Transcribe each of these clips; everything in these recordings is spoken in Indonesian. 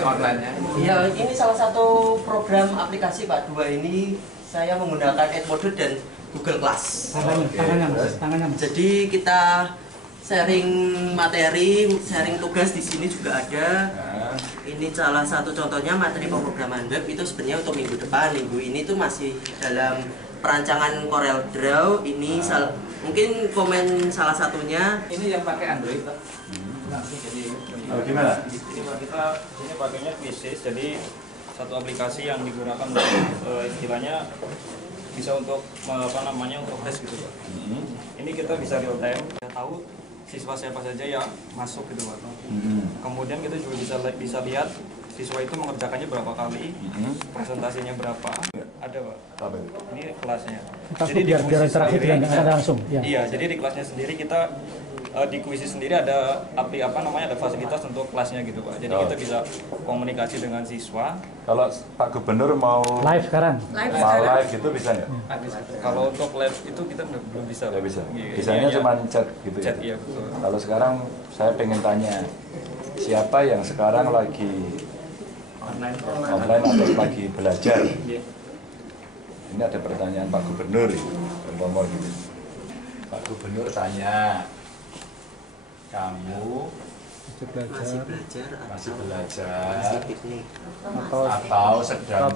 ini online ya? Iya, ini salah satu program aplikasi Pak Dua ini saya menggunakan Edmodo dan Google Class. Tangannya mas. Jadi kita sharing materi, sharing tugas di sini juga ada. Ini salah satu contohnya materi pemrograman web itu sebenarnya untuk minggu depan. Minggu ini tuh masih dalam perancangan Corel Draw. Ini mungkin komen salah satunya. Ini yang pakai Android, Pak. Jadi gimana? Kita ini pakainya Quizzes, jadi satu aplikasi yang digunakan untuk istilahnya bisa untuk untuk tes gitu Pak. Ini kita bisa real time, kita tahu siswa siapa saja yang masuk gitu Pak. Kemudian kita juga bisa lihat siswa itu mengerjakannya berapa kali, presentasinya berapa, ada Pak. Ini kelasnya. Jadi di biar interaktif dengan langsung. Ya. Iya, jadi di kelasnya sendiri kita di Quizzes sendiri ada ada fasilitas untuk kelasnya gitu Pak. Jadi kita bisa komunikasi dengan siswa. Kalau Pak Gubernur mau live sekarang, live gitu bisa nggak? Kalau untuk live itu kita belum bisa. Nggak bisa. Iya, Bisanya cuma chat gitu. Chat, ya. iya betul. Kalau sekarang saya pengen tanya, siapa yang sekarang lagi online atau lagi belajar? Ini ada pertanyaan Pak Gubernur, umpama gitu. Pak Gubernur tanya, kamu masih belajar Piknik atau sedang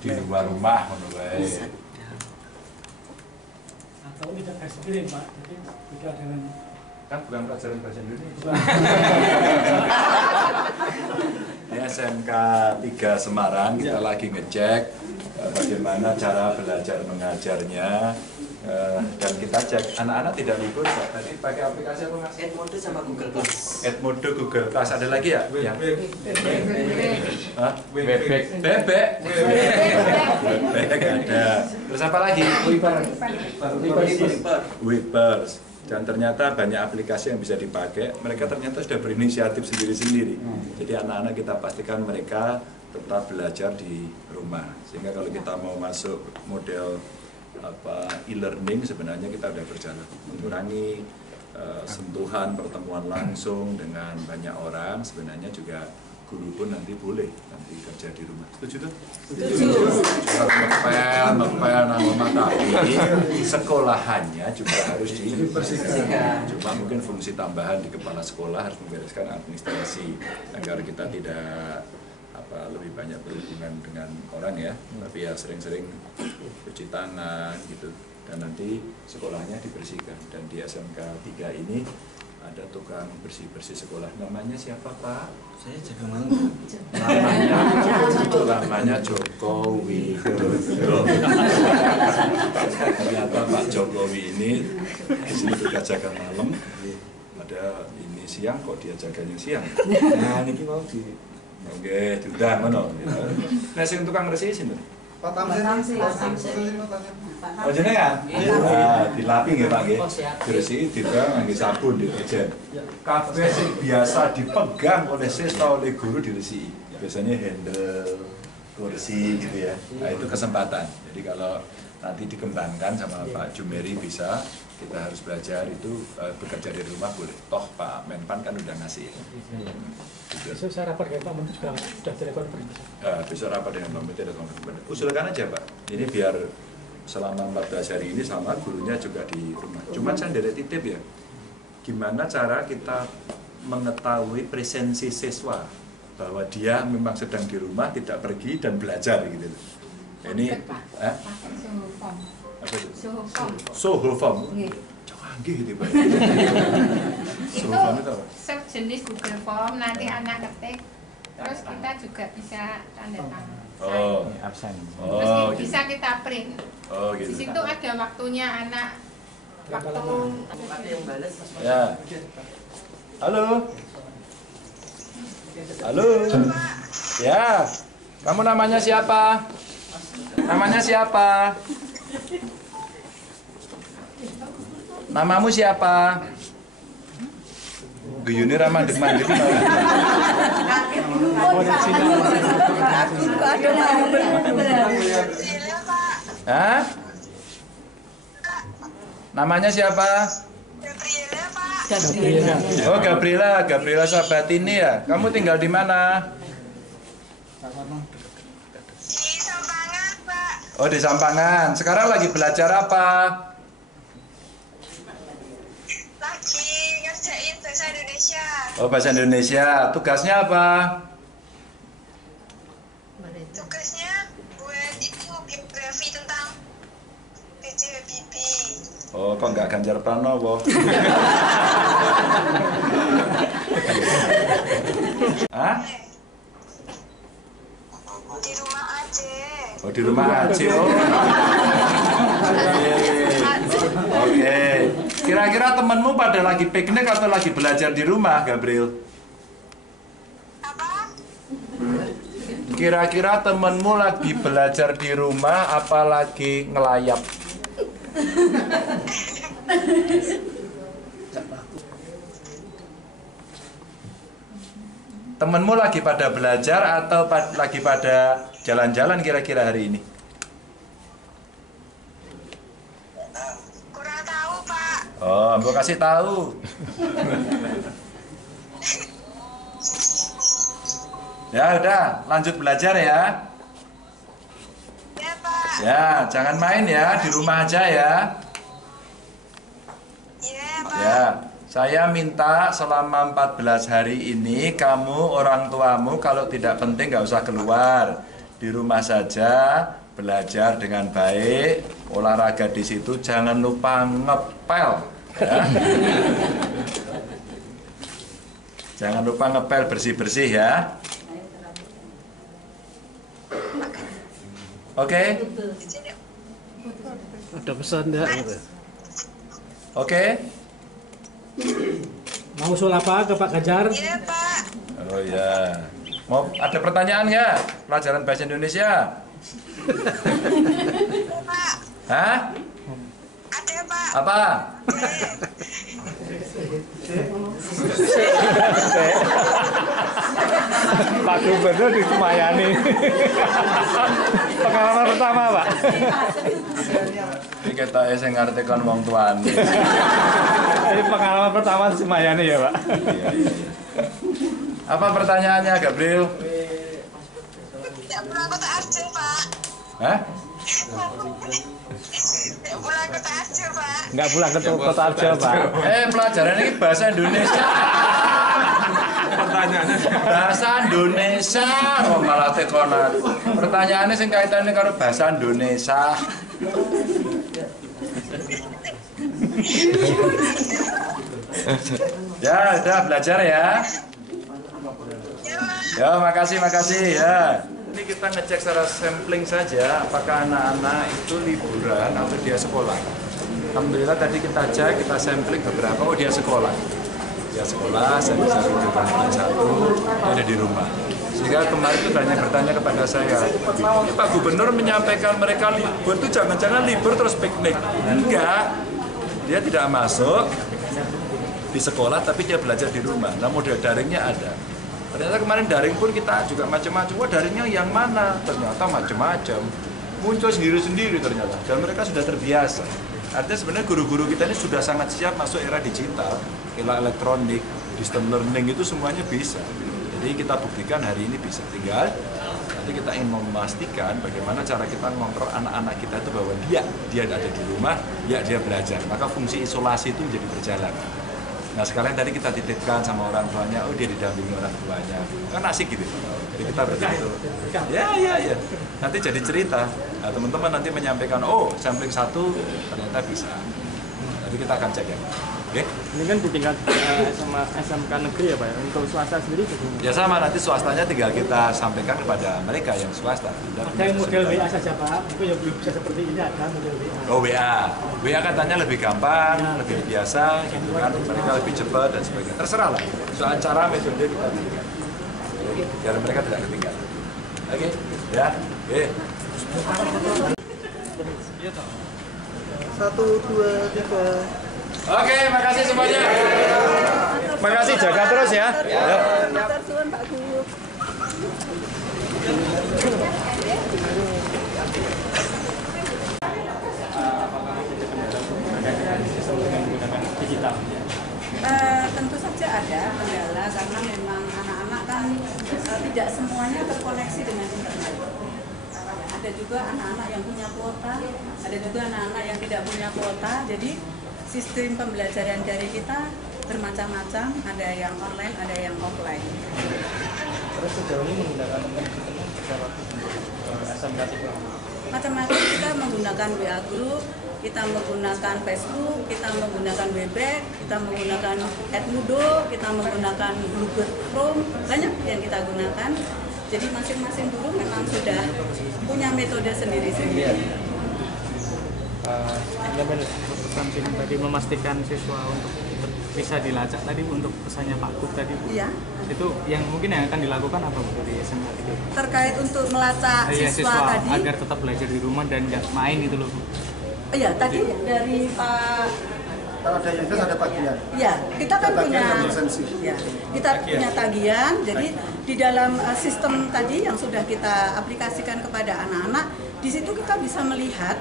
di luar rumah menurut atau tidak ekstrim Pak, jadi tidak dengan kan bukan pelajaran bahasa Indonesia. Ini SMK 3 Semarang, kita lagi ngecek bagaimana cara belajar mengajarnya. Dan kita cek anak-anak tidak libur Pak. Tadi pakai aplikasi apa Mas? Edmodo sama Google Class. Edmodo, Google Class, ada lagi ya? Bebek ada. Terus apa lagi? Wipers. Dan ternyata banyak aplikasi yang bisa dipakai. Mereka ternyata sudah berinisiatif sendiri-sendiri. Jadi anak-anak kita pastikan mereka tetap belajar di rumah. Sehingga kalau kita mau masuk model e-learning sebenarnya kita sudah berjalan mengurangi sentuhan pertemuan langsung dengan banyak orang. Sebenarnya juga guru pun nanti boleh nanti kerja di rumah. Setuju tuh? Setuju. Mepel tapi sekolahannya juga harus dibersihkan. Cuma mungkin fungsi tambahan di kepala sekolah harus membereskan administrasi agar kita tidak lebih banyak berhubungan dengan orang ya, tapi ya sering-sering cuci tangan gitu, dan nanti sekolahnya dibersihkan. Dan di SMK 3 ini ada tukang bersih-bersih sekolah, namanya siapa Pak? Saya jaga mangga. Namanya Jokowi. Ternyata Pak Jokowi ini di sini juga jaga malam, ada ini siang kok dia jaganya siang. Nah ini mau di oke, sudah mana? Nah, sing tukang resik sinten? Pak Tamsin. Oh jenengan? Nah, dilapi nggih Pak nggih. Diresiki dipegang nganggo sabun deterjen. Kabeh sing biasa dipegang oleh siswa oleh guru diresiki. Biasanya handle, kursi gitu ya. Nah, itu kesempatan. Jadi kalau nanti dikembangkan sama Pak Jumeri bisa, kita harus belajar itu bekerja dari rumah boleh. Toh Pak Menpan kan udah ngasih. besok saya rapat dengan Pak Menteri sudah telekonferensi. Besok rapat dengan Pak Menteri telekonferensi. Usulkan aja Pak. Ini biar selama 14 hari ini sama gurunya juga di rumah. Cuman saya dari titip ya. Gimana cara kita mengetahui presensi siswa bahwa dia memang sedang di rumah, tidak pergi dan belajar gitu. Ini apa itu? Soho form. Canggih gitu Pak. Soho form itu apa? Sejenis Google Form, nanti anak ketik, terus kita juga bisa tanda tangan. Oh, absen. Terus bisa kita print. Oh gitu. Di situ ada waktunya anak. Waktu yang balas. Ya. Halo. Halo. Ya. Kamu namanya siapa? Namanya siapa? Namamu siapa? Guyune ramah mandek Hah? Namanya siapa? Gabriela. Oh Gabriela, Gabriela Sabatini ya. Kamu tinggal di mana? Di Sampangan, Pak. Oh, di Sampangan. Sekarang lagi belajar apa? Lagi ngerjain bahasa Indonesia. Oh, bahasa Indonesia. Tugasnya apa? Tugasnya buat itu biografi tentang B.J. Habibie. Oh, kok nggak Ganjar Pranowo? Hah? Di rumah aja. Oh, di rumah aja. Oh. Oke. Kira-kira temenmu pada lagi piknik atau lagi belajar di rumah, Gabriel? Apa? Kira-kira temenmu lagi belajar di rumah apa lagi ngelayap? Temenmu lagi pada belajar atau lagi pada jalan-jalan kira-kira hari ini? Kurang tahu, Pak. Oh, Ambo kasih tahu. Ya udah, lanjut belajar ya. Ya, Pak. Ya, jangan main ya, di rumah aja ya. Iya, Pak. Ya, saya minta selama 14 hari ini kamu orang tuamu kalau tidak penting nggak usah keluar. Di rumah saja, belajar dengan baik, olahraga di situ, jangan lupa ngepel. Ya. Jangan lupa ngepel bersih-bersih ya. Oke? Ada pesan enggak gitu? Oke? Mau usul apa ke Pak Ganjar? Iya, Pak. Oh ya. Mau ada pertanyaan nggak? Pelajaran bahasa Indonesia? Iya, Pak. Hah? Ada, Pak. Apa? Pak Gubernur di Semayani. Pengalaman pertama, Pak. Ini kita yang ngartikan wong tuan. Jadi pengalaman pertama di Semayani ya, Pak. Iya. Apa pertanyaannya, Gabriel? Tidak pulang kota Arjun, Pak. Hah? Tidak pulang kota Arjun, Pak. Enggak pulang ke Kota Arjo, Pak. Pelajaran ini bahasa Indonesia. Pertanyaannya bahasa Indonesia. Oh, malah tekonan. Pertanyaannya sing kaitannya karo bahasa Indonesia. Ya, udah belajar ya. Ya, makasih ya. Ini kita ngecek secara sampling saja apakah anak-anak itu liburan atau dia sekolah. Alhamdulillah tadi kita cek, kita sampling beberapa, oh dia sekolah. Dia sekolah, saya bisa tunjukkan yang satu, dia ada di rumah. Sehingga kemarin itu banyak bertanya kepada saya, Pak Gubernur menyampaikan mereka libur itu jangan-jangan libur terus piknik. Enggak, dia tidak masuk di sekolah tapi dia belajar di rumah. Nah model daringnya ada. Ternyata kemarin daring pun kita juga macam-macam. Wah daringnya yang mana? Ternyata macam-macam. Muncul sendiri-sendiri ternyata. Dan mereka sudah terbiasa. Artinya sebenarnya guru-guru kita ini sudah sangat siap masuk era digital, era elektronik, distance learning itu semuanya bisa. Jadi kita buktikan hari ini bisa. Tinggal nanti kita ingin memastikan bagaimana cara kita mengontrol anak-anak kita itu bahwa dia ada di rumah, dia belajar. Maka fungsi isolasi itu menjadi berjalan. Nah sekalian tadi kita titipkan sama orang tuanya, oh dia didampingi orang tuanya, kan asik gitu. Jadi kita betul-betul, ya. Nanti jadi cerita. Nah, teman-teman nanti menyampaikan, oh sampling satu ternyata bisa. Jadi kita akan cek ya. Oke? Ini kan di tingkat sama SMK negeri ya, Pak. Untuk swasta sendiri bagaimana? Ya sama, nanti swastanya tinggal kita sampaikan kepada mereka yang swasta. Ada yang model WA saja, Pak. Mungkin yang belum bisa seperti ini ada model WA. Oh WA katanya lebih gampang, lebih biasa, gitu kan, mereka lebih cepat dan sebagainya. Terserah lah, soal cara metode kita berikan, biar mereka tidak ketinggalan. Oke, ya, oke. 1, 2, 3. Oke, makasih semuanya. Makasih, jaga terus ya. Matur suwun Pak Guru. Tentu saja ada kendala karena memang anak-anak kan tidak tidak semuanya terkoneksi dengan internet. Ada juga anak-anak yang punya kuota, ada juga anak-anak yang tidak punya kuota. Jadi sistem pembelajaran dari kita bermacam-macam, ada yang online, ada yang offline. Terus sejauh ini menggunakan berapa SMK juga? Macam-macam, kita menggunakan WA Group, kita menggunakan Facebook, kita menggunakan Webex, kita menggunakan Edmodo, kita menggunakan Google Chrome, banyak yang kita gunakan. Jadi masing-masing guru memang sudah punya metode sendiri-sendiri. Pesan sini tadi memastikan siswa untuk bisa dilacak tadi untuk pesannya Pak Gub tadi Bu. Iya. Itu yang mungkin yang akan dilakukan apa Bu di SMK itu? Terkait untuk melacak siswa tadi agar tetap belajar di rumah dan nggak main itu loh Bu. Iya, tadi dari Pak. Kalau ada yang ada tagihan. Iya, kita kan punya. Ya, kita punya tagihan. Jadi di dalam sistem tadi yang sudah kita aplikasikan kepada anak-anak, di situ kita bisa melihat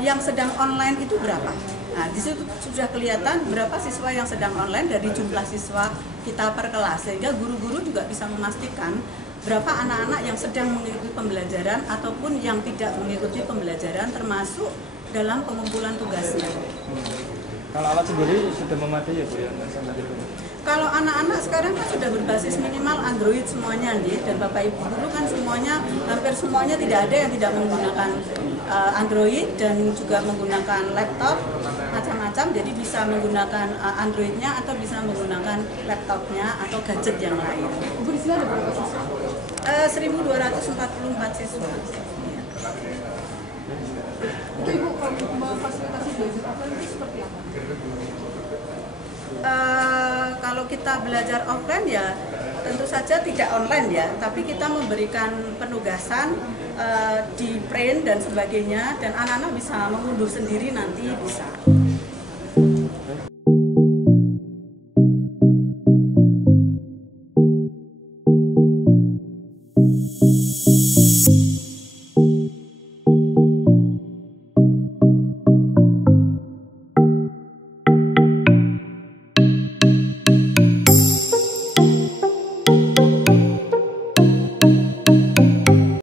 yang sedang online itu berapa. Nah, di situ sudah kelihatan berapa siswa yang sedang online dari jumlah siswa kita per kelas, sehingga guru-guru juga bisa memastikan berapa anak-anak yang sedang mengikuti pembelajaran ataupun yang tidak mengikuti pembelajaran, termasuk dalam pengumpulan tugasnya. Kalau alat sendiri sudah memadai ya Bu ya? Kalau anak-anak sekarang kan sudah berbasis minimal Android semuanya nih, dan Bapak Ibu guru kan semuanya, hampir semuanya tidak ada yang tidak menggunakan Android dan juga menggunakan laptop macam-macam, jadi bisa menggunakan Androidnya atau bisa menggunakan laptopnya atau gadget yang lain. Bu, di sini ada berapa siswa? 1.244 siswa. Itu Ibu memfasilitasi belajar offline itu seperti apa? Kalau kita belajar offline ya tentu saja tidak online ya, tapi kita memberikan penugasan di print dan sebagainya, dan anak-anak bisa mengunduh sendiri nanti bisa.